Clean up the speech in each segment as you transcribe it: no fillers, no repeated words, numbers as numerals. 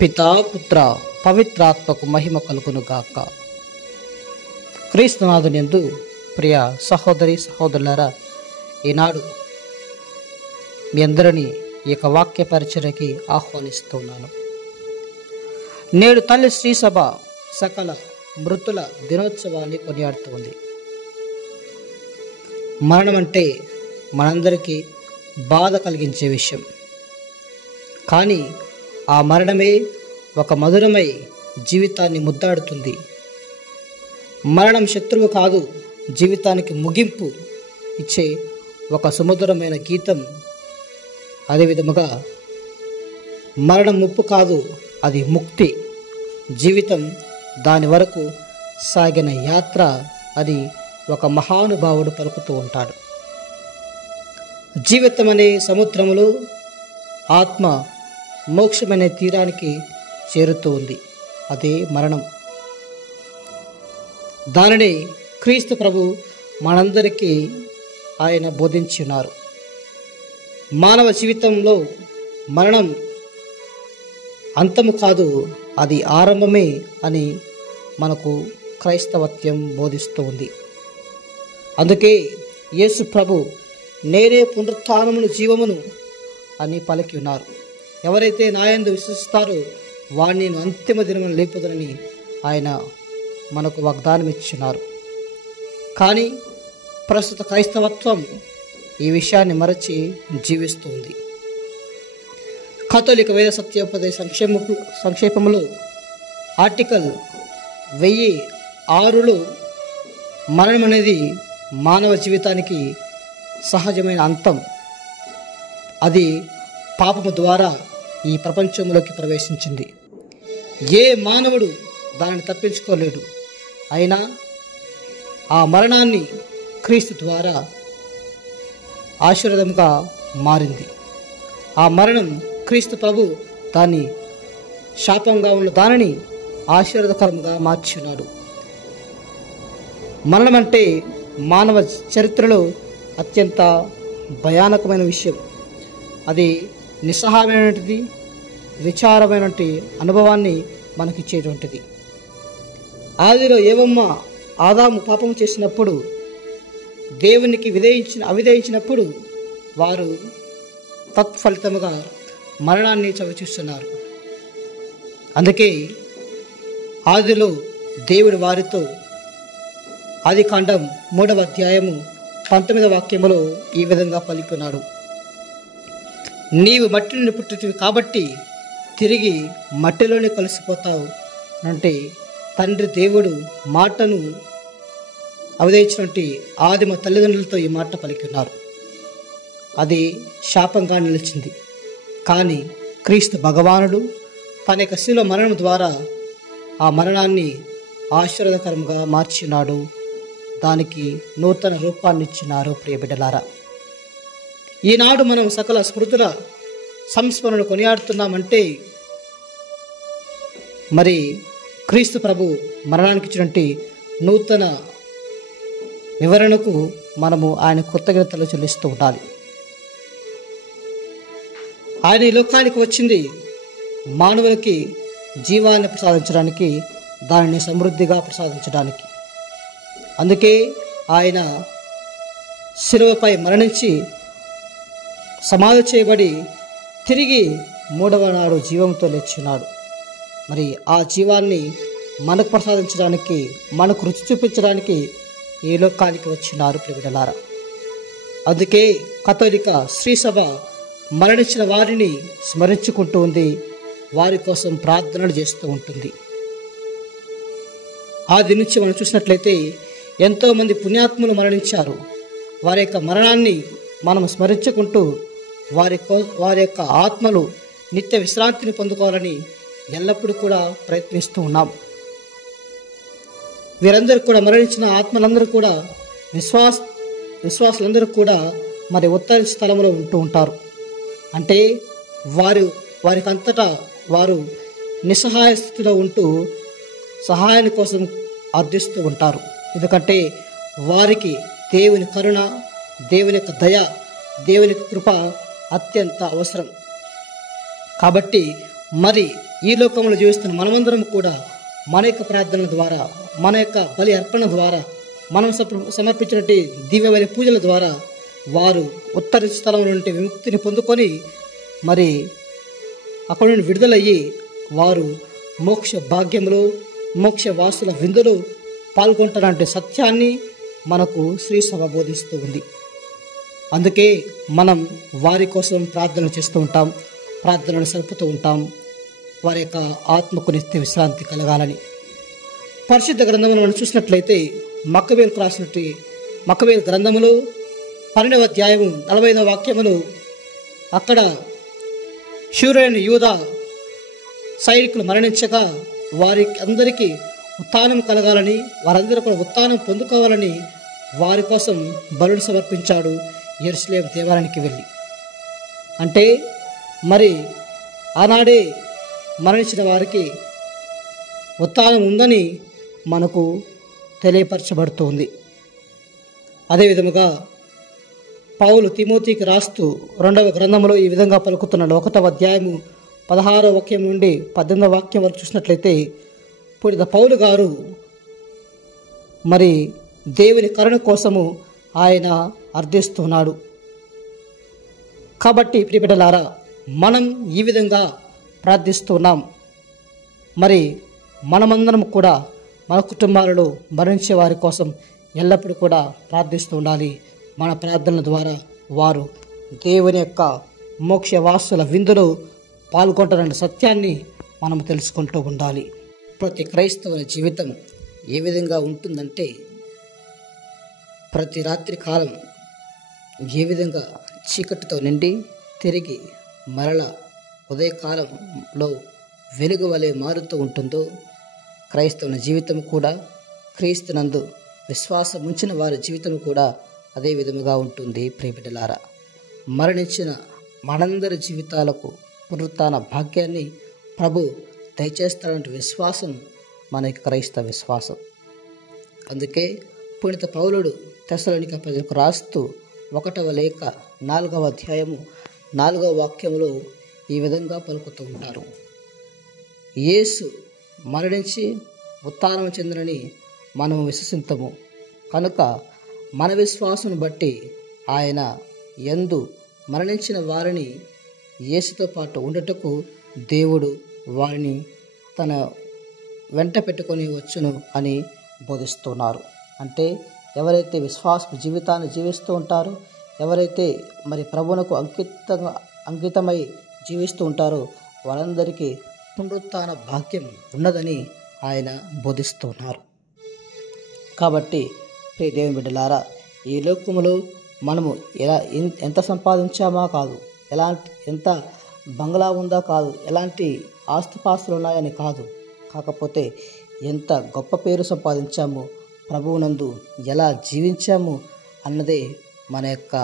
పితా పుత్ర పవిత్రాత్మకు మహిమ కలుగును గాక. క్రీస్తునాథునియందు ప్రియ సహోదరి సహోదరులారా, ఈనాడు మీ అందరినీ ఈ యొక్క వాక్య పరిచర్యకి ఆహ్వానిస్తున్నాను. నేడు తల్లి శ్రీ సభ సకల మృతుల దినోత్సవాన్ని కొనియాడుతుంది. మరణం అంటే మనందరికీ బాధ కలిగించే విషయం, కానీ ఆ మరణమే ఒక మధురమై జీవితాన్ని ముద్దాడుతుంది. మరణం శత్రువు కాదు, జీవితానికి ముగింపు ఇచ్చే ఒక సుమధురమైన గీతం. అదేవిధముగా మరణం ముప్పు కాదు, అది ముక్తి. జీవితం దాని వరకు సాగిన యాత్ర అని ఒక మహానుభావుడు పలుకుతూ ఉంటాడు. జీవితం అనే సముద్రములో ఆత్మ మోక్షమనే తీరానికి చేరుతూ ఉంది, అదే మరణం. దానిని క్రీస్తు ప్రభు మనందరికీ ఆయన బోధించి ఉన్నారు. మానవ జీవితంలో మరణం అంతము కాదు, అది ఆరంభమే అని మనకు క్రైస్తవత్వం బోధిస్తూ ఉంది. అందుకే యేసు ప్రభు నేనే పునరుత్థానమును జీవమును అని పలికి ఉన్నారు. ఎవరైతే నాయందు విశ్వసిస్తారో వాణ్ణి నేను అంతిమ దినమున లేపుదనని ఆయన మనకు వాగ్దానం ఇచ్చినారు. కానీ ప్రస్తుత క్రైస్తవత్వం ఈ విషయాన్ని మరచి జీవిస్తూ ఉంది. కథోలిక వేద సత్యోపదేశ సంక్షేపములో ఆర్టికల్ 1006లో మరణం అనేది మానవ జీవితానికి సహజమైన అంతం. అది పాపము ద్వారా ఈ ప్రపంచంలోకి ప్రవేశించింది. ఏ మానవుడు దానిని తప్పించుకోలేడు. అయినా ఆ మరణాన్ని క్రీస్తు ద్వారా ఆశీర్వాదంగా మారింది. ఆ మరణం క్రీస్తు ప్రభు దాన్ని శాపంగా ఉన్న దానిని ఆశీర్వాదకరంగా మార్చున్నాడు. మరణం అంటే మానవ చరిత్రలో అత్యంత భయానకమైన విషయం. అది నిస్సహాయమైనటువంటిది, విచారమైనటువంటి అనుభవాన్ని మనకిచ్చేటువంటిది. ఆదిలో ఏవమ్మ ఆదాము పాపం చేసినప్పుడు దేవునికి అవిధేయించినప్పుడు వారు తత్ఫలితముగా మరణాన్ని చవిచూస్తున్నారు. అందుకే ఆదిలో దేవుడు వారితో ఆదికాండం 3వ అధ్యాయము 19వ వాక్యములో ఈ విధంగా పలుకున్నాడు. నీవు మట్టి నుండి పుట్టినవి కాబట్టి తిరిగి మట్టిలోనే కలిసిపోతావు అంటే తండ్రి దేవుడు మాటను అవిధేయించినటువంటి ఆదిమ తల్లిదండ్రులతో ఈ మాట పలికిన్నారు. అది శాపంగా నిలిచింది. కానీ క్రీస్తు భగవానుడు తన యొక్క శిలువ మరణం ద్వారా ఆ మరణాన్ని ఆశీర్వాదకరంగా మార్చినాడు. దానికి నూతన రూపాన్ని ఇచ్చినారు. ప్రియబిడ్డలారా, ఈనాడు మనం సకల స్మృతుల సంస్మరణను కొనియాడుతున్నామంటే మరి క్రీస్తు ప్రభు మరణానికి ఇచ్చినటువంటి నూతన వివరణకు మనము ఆయన కృతజ్ఞతలు చెల్లిస్తూ ఉండాలి. ఆయన ఈ లోకానికి వచ్చింది మానవులకి జీవాన్ని ప్రసాదించడానికి, దానిని సమృద్ధిగా ప్రసాదించడానికి. అందుకే ఆయన శిలువపై మరణించి సమాధి చేయబడి తిరిగి 3వ నాడు జీవంతో లేచున్నాడు. మరి ఆ జీవాన్ని మనకు ప్రసాదించడానికి, మనకు రుచి చూపించడానికి ఈ లోకానికి వచ్చినారు. ప్రియబిడ్డలారా, అందుకే కథోలిక శ్రీసభ మరణించిన వారిని స్మరించుకుంటూ ఉంది, వారి కోసం ప్రార్థనలు చేస్తూ ఉంటుంది. ఆది నుంచి మనం చూసినట్లయితే ఎంతోమంది పుణ్యాత్ములు మరణించారు. వారి యొక్క మరణాన్ని మనం స్మరించుకుంటూ వారి యొక్క ఆత్మలు నిత్య విశ్రాంతిని పొందుకోవాలని ఎల్లప్పుడూ కూడా ప్రయత్నిస్తూ ఉన్నాం. వీరందరూ కూడా మరణించిన ఆత్మలందరూ కూడా విశ్వాసులందరూ కూడా మరి ఉత్తర స్థలంలో ఉంటూ ఉంటారు. అంటే వారికి అంతటా వారు నిస్సహాయ స్థితిలో ఉంటూ సహాయాని కోసం అర్థిస్తూ ఉంటారు. ఎందుకంటే వారికి దేవుని కరుణ, దేవుని యొక్క దయ, దేవుని కృప అత్యంత అవసరం. కాబట్టి మరి ఈ లోకంలో జీవిస్తున్న మనమందరం కూడా మన యొక్క ప్రార్థనల ద్వారా, మన యొక్క బలి అర్పణ ద్వారా, మనం సమర్పించినటువంటి దివ్య బలి పూజల ద్వారా వారు ఉత్తర స్థలం నుండి విముక్తిని పొందుకొని మరి అక్కడ నుండి విడుదలయ్యి వారు మోక్ష భాగ్యములు, మోక్ష వాసుల విందులు పాల్గొంటారంటే సత్యాన్ని మనకు శ్రీ సభ బోధిస్తూ ఉంది. అందుకే మనం వారి కోసం ప్రార్థన చేస్తూ ఉంటాం, ప్రార్థనలు సలుపుతూ ఉంటాం, వారి యొక్క ఆత్మకు నిత్య విశ్రాంతి కలగాలని. పరిశుద్ధ గ్రంథమును మనం చూసినట్లయితే మక్కబేలుకు రాసినట్టు మక్కబేలు గ్రంథములు 12వ అధ్యాయము 45వ వాక్యములు అక్కడ శూరైన యూదా సైనికులు మరణించగా వారికి అందరికీ ఉత్థానం కలగాలని, వారందరూ కూడా ఉత్థానం పొందుకోవాలని వారి కోసం బలులు సమర్పించాడు యెరూషలేము దేవాలయానికి వెళ్ళి. అంటే మరి ఆనాడే మరణించిన వారికి ఉత్థానం ఉందని మనకు తెలియపరచబడుతుంది. అదేవిధముగా పౌలు తిమోతికి రాస్తూ 2వ గ్రంథంలో ఈ విధంగా పలుకుతున్నాడు. 1వ అధ్యాయము 16వ వాక్యం నుండి 18వ వాక్యం వరకు చూసినట్లయితే పునీత పౌలు గారు మరి దేవుని కరుణ కోసము ఆయన అర్థిస్తున్నాడు. కాబట్టి ప్రియబిడ్డలారా, మనం ఈ విధంగా ప్రార్థిస్తున్నాం. మరి మనమందరం కూడా మన కుటుంబాలలో మరణించే వారి కోసం ఎల్లప్పుడూ కూడా ప్రార్థిస్తూ ఉండాలి. మన ప్రార్థనల ద్వారా వారు దేవుని యొక్క మోక్షవాసుల విందులో పాల్గొంటారన్న సత్యాన్ని మనం తెలుసుకుంటూ ఉండాలి. ప్రతి క్రైస్తవుల జీవితం ఏ విధంగా ఉంటుందంటే, ప్రతి రాత్రి కాలం ఏ విధంగా చీకటితో నిండి తిరిగి మరల ఉదయకాలంలో వెలుగు వలె మారుతూ ఉంటుందో, క్రైస్తవుల జీవితం కూడా, క్రీస్తునందు విశ్వాసం ఉంచిన వారి జీవితం కూడా అదే విధముగా ఉంటుంది. ప్రియబిడ్డలారా, మరణించిన మనందరి జీవితాలకు పునరుత్థాన భాగ్యాన్ని ప్రభు దయచేస్తాడంటే విశ్వాసం మనకి క్రైస్తవ విశ్వాసం. అందుకే పునీత పౌలుడు తెస్సలోనిక ప్రజలకు రాస్తూ 1వ లేఖ 4వ అధ్యాయము 4వ వాక్యములో ఈ విధంగా పలుకుతూ ఉంటారు. యేసు మరణించి ఉత్థానం చెందినని మనము విశ్వసింతము కనుక మన విశ్వాసం బట్టి ఆయన యందు మరణించిన వారిని యేసుతో పాటు ఉండటకు దేవుడు వారిని తన వెంట పెట్టుకొని వచ్చును అని బోధిస్తున్నారు. అంటే ఎవరైతే విశ్వాస జీవితాన్ని జీవిస్తూ ఉంటారో, ఎవరైతే మరి ప్రభువునకు అంకితమై జీవిస్తూ ఉంటారో వారందరికీ పునరుత్థాన భాగ్యం ఉన్నదని ఆయన బోధిస్తున్నారు. కాబట్టి ప్రియ దేవుని బిడ్డలారా, ఈ లోకములో మనము ఎంత సంపాదించామా కాదు, ఎంత బంగ్లా ఉందా కాదు, ఎలాంటి ఆస్తిపాస్తులు ఉన్నాయని కాదు, కాకపోతే ఎంత గొప్ప పేరు సంపాదించాము, ప్రభువునందు ఎలా జీవించాము అన్నదే మన యొక్క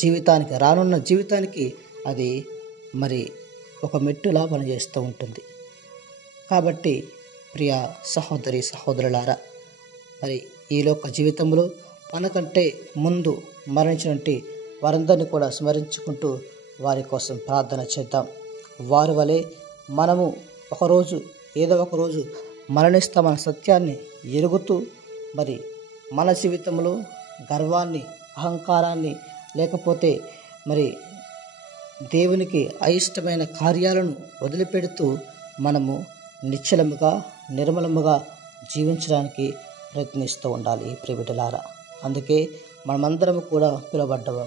జీవితానికి, రానున్న జీవితానికి అది మరి ఒక మెట్టులా పనిచేస్తూ ఉంటుంది. కాబట్టి ప్రియ సహోదరి సహోదరులారా, మరి ఈ లోక జీవితంలో మనకంటే ముందు మరణించినటువంటి వారందరినీ కూడా స్మరించుకుంటూ వారి కోసం ప్రార్థన చేద్దాం. వారి వలె మనము ఏదో ఒకరోజు మరణిస్తామన్న సత్యాన్ని ఎరుగుతూ మరి మన జీవితంలో గర్వాన్ని, అహంకారాన్ని, లేకపోతే మరి దేవునికి అయిష్టమైన కార్యాలను వదిలిపెడుతూ మనము నిశ్చలముగా, నిర్మలముగా జీవించడానికి ప్రయత్నిస్తూ ఉండాలి ప్రియబిడ్డలారా. అందుకే మనమందరము కూడా పిలువబడ్డము.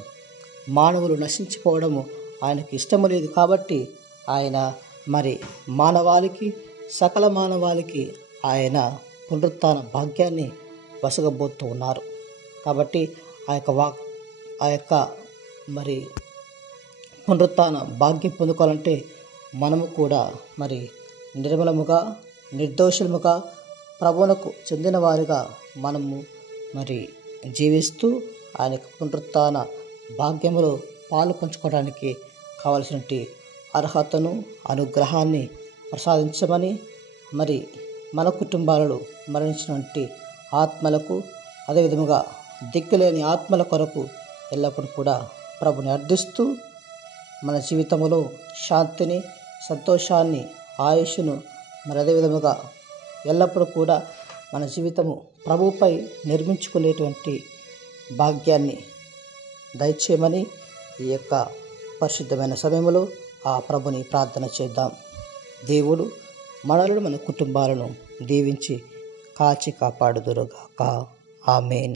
మానవులు నశించిపోవడము ఆయనకి ఇష్టము లేదు. కాబట్టి ఆయన మరి సకల మానవాళికి ఆయన పునరుత్థాన భాగ్యాన్ని వసగబోతూ ఉన్నారు. కాబట్టి ఆ యొక్క మరి పునరుత్థాన భాగ్యం పొందుకోవాలంటే మనము కూడా మరి నిర్మలముగా, నిర్దోషముగా, ప్రభువునకు చెందిన వారిగా మనము మరి జీవిస్తూ ఆయన పునరుత్థాన భాగ్యములో పాలు పంచుకోవడానికి కావలసినటువంటి అర్హతను, అనుగ్రహాన్ని ప్రసాదించమని, మరి మన కుటుంబాలలో మరణించినటువంటి ఆత్మలకు, అదేవిధముగా దిక్కులేని ఆత్మల కొరకు ఎల్లప్పుడూ కూడా ప్రభుని అర్థిస్తూ మన జీవితంలో శాంతిని, సంతోషాన్ని, ఆయుష్ను, మరి అదే విధముగా ఎల్లప్పుడూ కూడా మన జీవితము ప్రభువుపై నిర్మించుకునేటువంటి భాగ్యాన్ని దయచేయమని ఈ యొక్క పరిశుద్ధమైన సమయంలో ఆ ప్రభుని ప్రార్థన చేద్దాం. దేవుడు మనలను, మన కుటుంబాలను దీవించి కాచి కాపాడుదురుగాక. ఆమేన్.